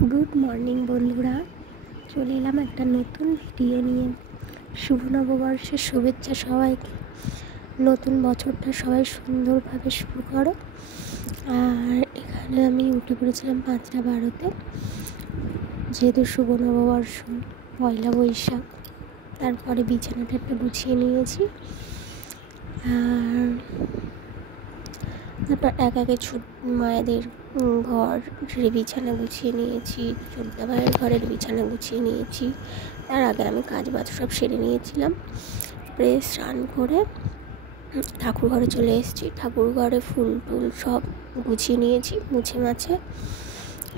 Good morning বন্ধুরা, চলে এলাম একটা নতুন ভিডিও নিয়ে। শুভ নববর্ষের শুভেচ্ছা সবাইকে। নতুন বছরটা সবাই সুন্দরভাবে শুরু করো। আর এখানে আমি উঠে পড়েছিলাম 5টা 12-তে, যেহেতু শুভ নববর্ষ, পয়লা বৈশাখ। তারপরে বিছানাটা একটা গুছিয়ে নিয়েছি, আর তারপর এক একে মায়েদের ঘরের বিছানা গুছিয়ে নিয়েছি, ছোটদা ভাইয়ের ঘরের বিছানা গুছিয়ে নিয়েছি। তার আগে আমি কাজ বাজ সব সেরে নিয়েছিলাম। স্নান করে ঠাকুর ঘরে চলে এসেছি। ঠাকুর ঘরে ফুল টুল সব গুছিয়ে নিয়েছি, মুছে মাছে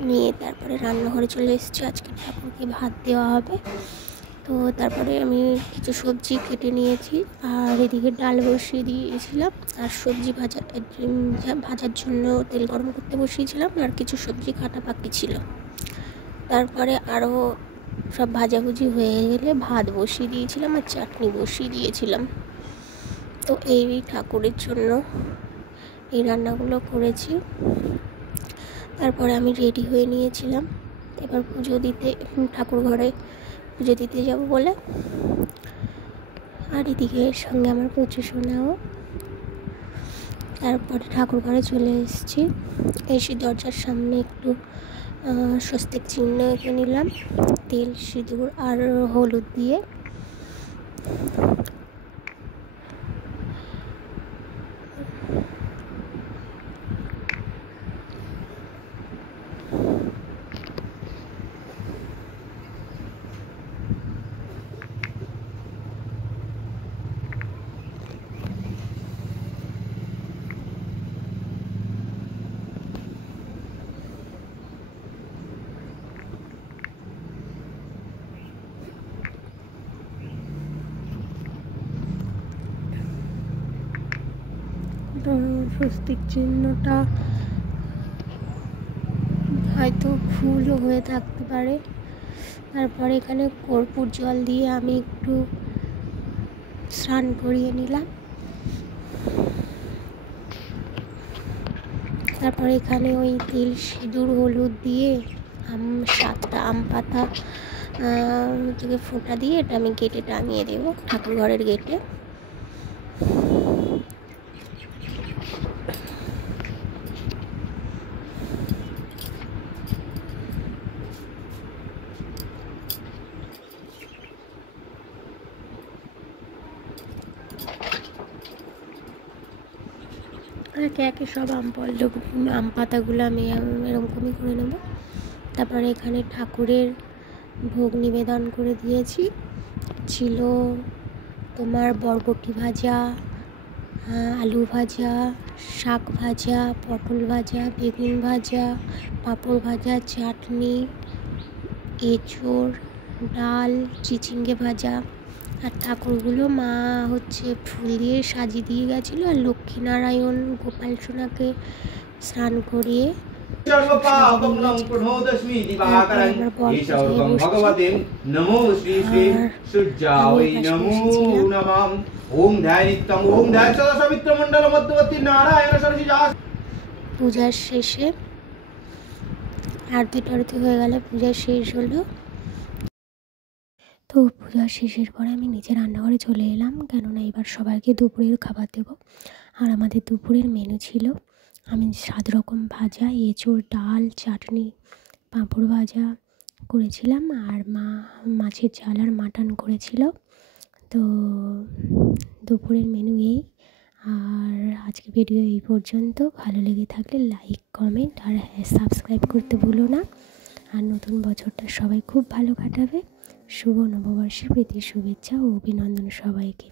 নিয়ে তারপরে রান্নাঘরে চলে এসেছি। আজকে ঠাকুরকে ভাত দেওয়া হবে, তো তারপরে আমি কিছু সবজি কেটে নিয়েছি, আর এদিকে ডাল বসিয়ে দিয়েছিলাম, আর সবজি ভাজার জন্য তেল গরম করতে বসিয়েছিলাম, আর কিছু সবজি কাটা বাকি ছিল। তারপরে আরও সব ভাজাভুজি হয়ে গেলে ভাত বসিয়ে দিয়েছিলাম, আর চাটনি বসিয়ে দিয়েছিলাম। তো এই ঠাকুরের জন্য এই রান্নাগুলো করেছি। তারপরে আমি রেডি হয়ে নিয়েছিলাম, এবার ঠাকুর ঘরে পুজো দিতে যাব বলে। আর এদিকে এর সঙ্গে আমার প্রচুর শোনাও। তারপরে ঠাকুর ঘরে চলে এসেছি, এসে দরজার সামনে একটু স্বস্তিক চিহ্ন এঁকে নিলাম, তেল সিঁদুর আর হলুদ দিয়ে। স্বস্তিক চিহ্নটা হয়তো ভুলও হয়ে থাকতে পারে। তারপরে এখানে কর্পূর জল দিয়ে আমি একটু স্নান করিয়ে নিলাম। তারপরে এখানে ওই তেল সিঁদুর হলুদ দিয়ে 7টা আম পাতা থেকে ফোঁটা দিয়ে এটা আমি গেটে টাঙিয়ে দেবো, ঠাকুর ঘরের গেটে। একে একে সব আম পাতাগুলো আমি এরকমই করে নেব। তারপরে এখানে ঠাকুরের ভোগ নিবেদন করে দিয়েছি। ছিল তোমার বরবটি ভাজা, আলু ভাজা, শাক ভাজা, পটল ভাজা, বেগুন ভাজা, পাঁপড় ভাজা, চাটনি, এঁচোড়, ডাল, চিচিঙ্গে ভাজা। আর ঠাকুরগুলো মা ফুল দিয়ে সাজিয়ে দিয়ে গেছিলো, আর লক্ষ্মীনারায়ণ গোপাল সোনাকে স্নান করিয়ে পূজার শেষে আরতি টারতি হয়ে গেলে পূজা শেষ হলো। তো পূজা শেষের পরে আমি নিজে রান্নাঘরে চলে এলাম, কেননা এবার সবাইকে দুপুরের খাবার দেবো। আর আমাদের দুপুরের মেনু ছিল আমি 7 রকম ভাজা, এঁচোড়, ডাল, চাটনি, পাঁপড় ভাজা করেছিলাম, আর মা মাছের ঝাল আর মাটন করেছিল। তো দুপুরের মেনু এই। আর আজকে ভিডিও এই পর্যন্ত। ভালো লেগে থাকলে লাইক, কমেন্ট আর সাবস্ক্রাইব করতে ভুলো না। আর নতুন বছরটা সবাই খুব ভালো কাটাবে। শুভ নববর্ষের প্রীতি শুভেচ্ছা ও অভিনন্দন সবাইকে।